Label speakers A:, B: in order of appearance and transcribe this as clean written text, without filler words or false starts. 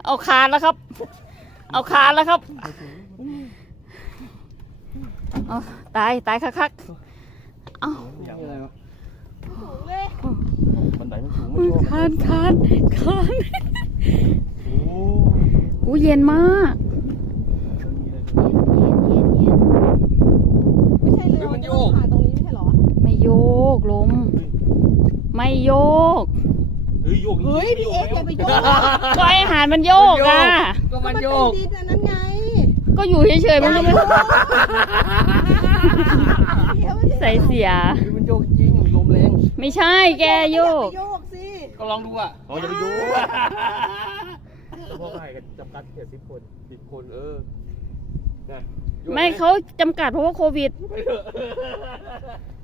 A: เอาคานแล้วครับ เอาคานแล้วครับเอาตายคักๆเอา
B: บันไดมันสูงไม่ชอบ
A: คานกูเย็นมากเย็น
C: ไม่ใช่เลยมันโยกผ่านตรงนี้ไม่ใช่หรอ
A: ไม่โยกลมไม่โยก
B: เฮ้ยโยก
C: เฮ้ยพี่เอ็กซ์อย่าไปโยก
A: ก็อาหารมันโยกอ่ะ
C: ก็มันโยกดินอันนั้นไง
A: ก็อยู่เฉยๆมันก็ไม่ใส่เสีย
B: มันโยกจริงลมแรง
A: ไม่ใช่แกโยก
C: โยกสิ
B: ก็ลองดูอ่ะอ๋อจะไปดูพวกใครกันจำกัดแค่10 คนนะ
A: ไม่เขาจำกัดเพราะว่าโควิด
B: ไปเถอะ